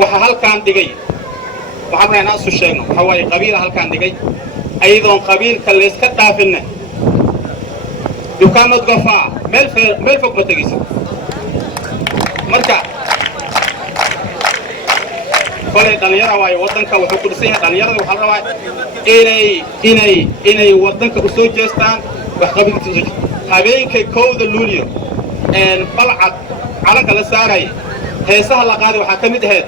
waxa halkaan dhigay waxaan rabnaa isu sheegno waxa waaye qabiil halkaan dhigay ayadoon qabiilka la iska dhaafinna you cannot go far meel fog ma tegaysa marka kolay dhalinyara waaye waddanka wuxuu ku dhisan yahay dhalinyarada waxaa la rabaa inay waddanka u soo jeestaan wax qabiilkiisa habeenkay kowda luulyo balcad calanka la saaraya heesaha la qaaday waxaa ka mid ahayd